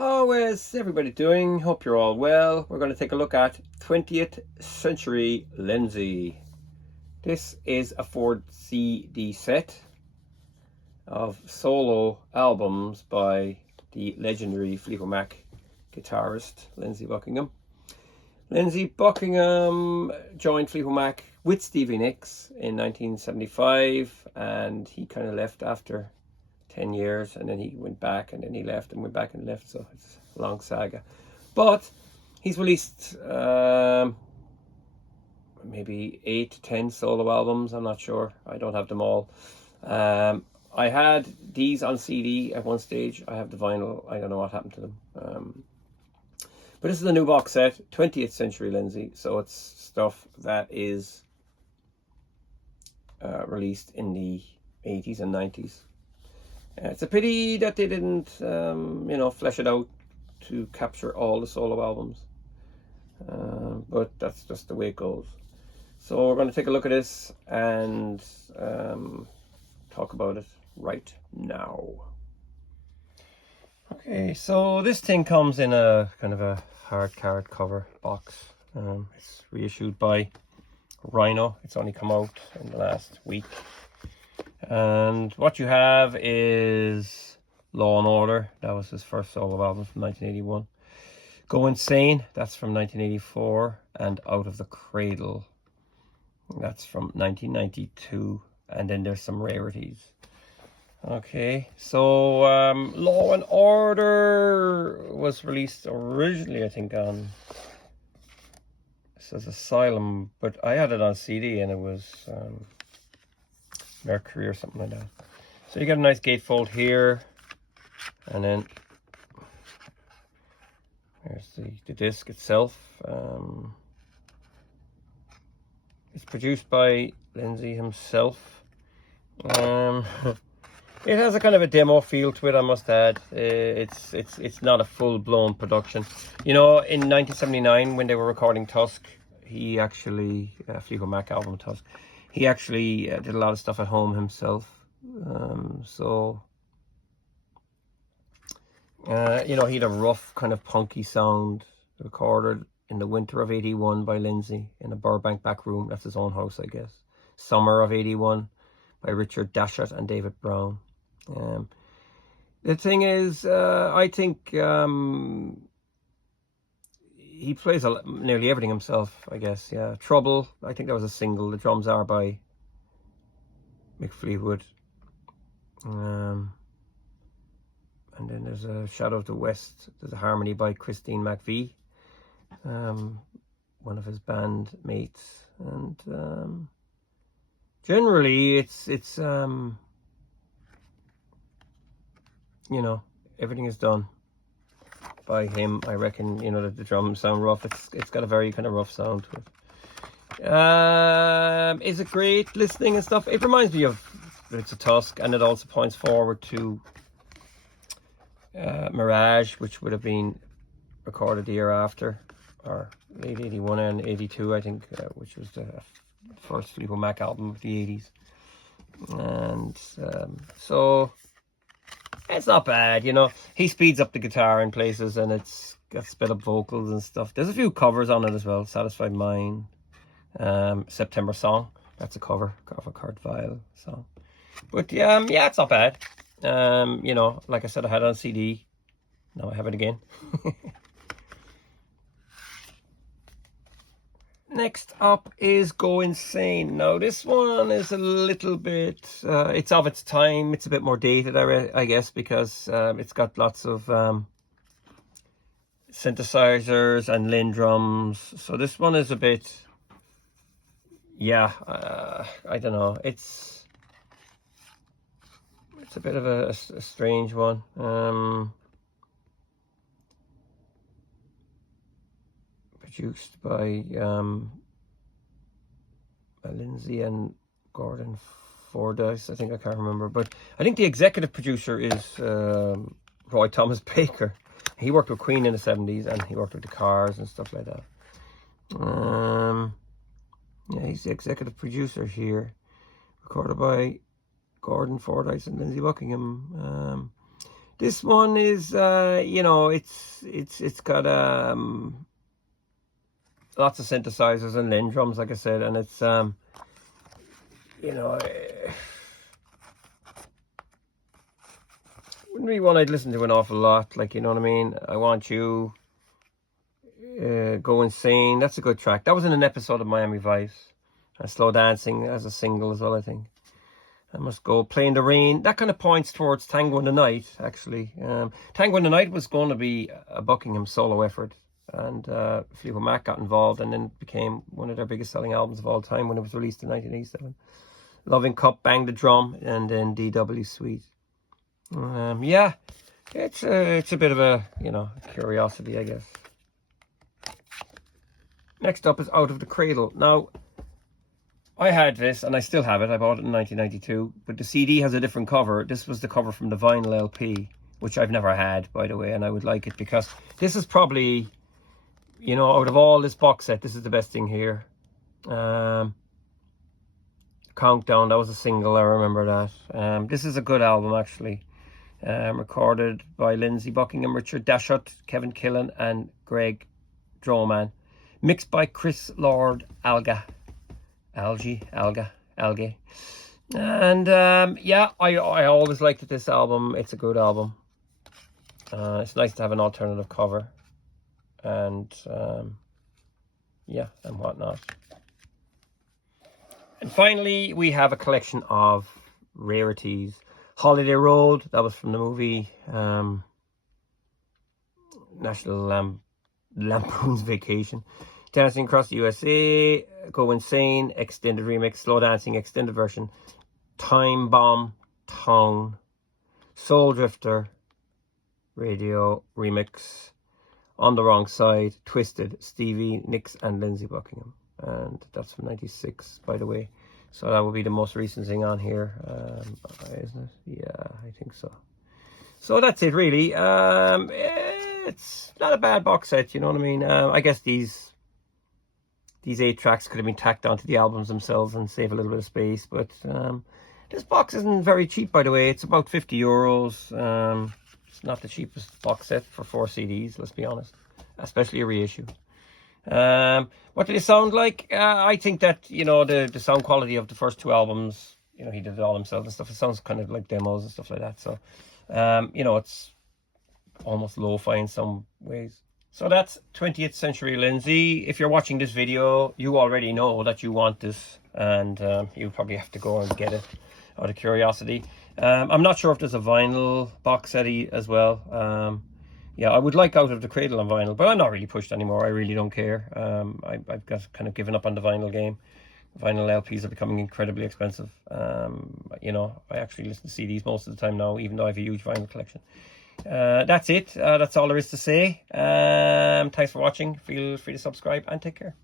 How is everybody doing? Hope you're all well. We're going to take a look at 20th Century Lindsey. This is a 4 CD set of solo albums by the legendary Fleetwood Mac guitarist Lindsey Buckingham. Lindsey Buckingham joined Fleetwood Mac with Stevie Nicks in 1975, and he kind of left after 10 years, and then he went back, and then he left and went back and left, so it's a long saga. But he's released maybe 8 to 10 solo albums. I'm not sure, I don't have them all. I had these on CD at one stage. I have the vinyl. I don't know what happened to them. But this is a new box set, 20th Century Lindsey, so it's stuff that is released in the 80s and 90s. It's a pity that they didn't, flesh it out to capture all the solo albums. But that's just the way it goes. So we're going to take a look at this and talk about it right now. Okay, so this thing comes in a kind of a hard card cover box. It's reissued by Rhino. It's only come out in the last week. And what you have is Law and Order. That was his first solo album from 1981. Go Insane, that's from 1984. And Out of the Cradle, that's from 1992. And then there's some rarities. Okay, so Law and Order was released originally, I think, on, it says Asylum, but I had it on CD and it was Mercury or something like that. So you got a nice gatefold here, and then there's the disc itself. It's produced by Lindsey himself. It has a kind of a demo feel to it, I must add. It's not a full-blown production. You know, in 1979 when they were recording Tusk, he actually, Fleetwood Mac album Tusk, he actually did a lot of stuff at home himself. He had a rough kind of punky sound recorded in the winter of 81 by Lindsey in a Burbank back room. That's his own house, I guess. Summer of 81 by Richard Dashut and David Brown. The thing is, I think he plays nearly everything himself, I guess. Yeah, Trouble, I think that was a single. The drums are by Mick Fleetwood. And then there's a Shadow of the West. There's a harmony by Christine McVie, one of his band mates. And generally, it's everything is done by him. I reckon, the drums sound rough. It's got a very kind of rough sound to it. Is it great listening and stuff? It reminds me of it's a Tusk, and it also points forward to Mirage, which would have been recorded the year after, or late 81 and 82, I think, which was the first Fleetwood Mac album of the 80s. And so it's not bad, he speeds up the guitar in places, and it's got sped up vocals and stuff. There's a few covers on it as well. Satisfied Mind, September Song, that's a cover of Kurt Weill song. But yeah, it's not bad. Like I said, I had it on CD. Now I have it again. Next up is Go Insane. Now this one is a little bit, it's of its time. It's a bit more dated, I guess, because it's got lots of synthesizers and Linn drums. So this one is a bit, I don't know. It's a bit of a strange one. Produced by Lindsey and Gordon Fordyce, I think. I can't remember, but I think the executive producer is Roy Thomas Baker. He worked with Queen in the 70s, and he worked with the Cars and stuff like that. He's the executive producer here. Recorded by Gordon Fordyce and Lindsey Buckingham. This one is, you know, it's got lots of synthesizers and Linn drums, like I said, and it's you know, wouldn't be one I'd listen to an awful lot. Like, you know what I mean? I Want You, Go Insane. That's a good track. That was in an episode of Miami Vice. And Slow Dancing as a single as well, I think. I Must Go, Play in the Rain. That kind of points towards Tango in the Night, actually. Tango in the Night was going to be a Buckingham solo effort. And Fleetwood Mac got involved, and then became one of their biggest selling albums of all time when it was released in 1987. Loving Cup, Bang the Drum, and then DW Suite. Yeah, it's a bit of a, you know, curiosity, I guess. Next up is Out of the Cradle. Now, I had this, and I still have it. I bought it in 1992, but the CD has a different cover. This was the cover from the vinyl LP, which I've never had, by the way, and I would like it because this is probably, you know, out of all this box set, this is the best thing here. Countdown, that was a single, I remember that. This is a good album, actually. Recorded by Lindsey Buckingham, Richard Dashut, Kevin Killen, and Greg Droman. Mixed by Chris Lord Alge. And yeah, I always liked this album. It's a good album. It's nice to have an alternative cover. And yeah, and whatnot. And finally, we have a collection of rarities. Holiday Road, that was from the movie National Lampoon's Vacation. Dancing Across the USA, Go Insane, extended remix, Slow Dancing, extended version, Time Bomb, Town, Soul Drifter, Radio remix, On the Wrong Side, Twisted, Stevie Nicks and Lindsey Buckingham. And that's from 96, by the way. So that will be the most recent thing on here, isn't it? Yeah, I think so. So that's it, really. It's not a bad box set, you know what I mean? I guess these 8 tracks could have been tacked onto the albums themselves and save a little bit of space. But this box isn't very cheap, by the way. It's about 50 euros. It's not the cheapest box set for 4 CDs, let's be honest. Especially a reissue. What did it sound like? I think that, you know, the sound quality of the first 2 albums, you know, he did it all himself and stuff. It sounds kind of like demos and stuff like that. So, you know, it's almost lo-fi in some ways. So that's 20th Century Lindsey. If you're watching this video, you already know that you want this, and you probably have to go and get it out of curiosity. I'm not sure if there's a vinyl box set as well. Yeah, I would like Out of the Cradle on vinyl, but I'm not really pushed anymore. I really don't care. I've got kind of given up on the vinyl game. Vinyl LPs are becoming incredibly expensive. You know, I actually listen to CDs most of the time now, even though I have a huge vinyl collection. That's it. That's all there is to say. Thanks for watching. Feel free to subscribe and take care.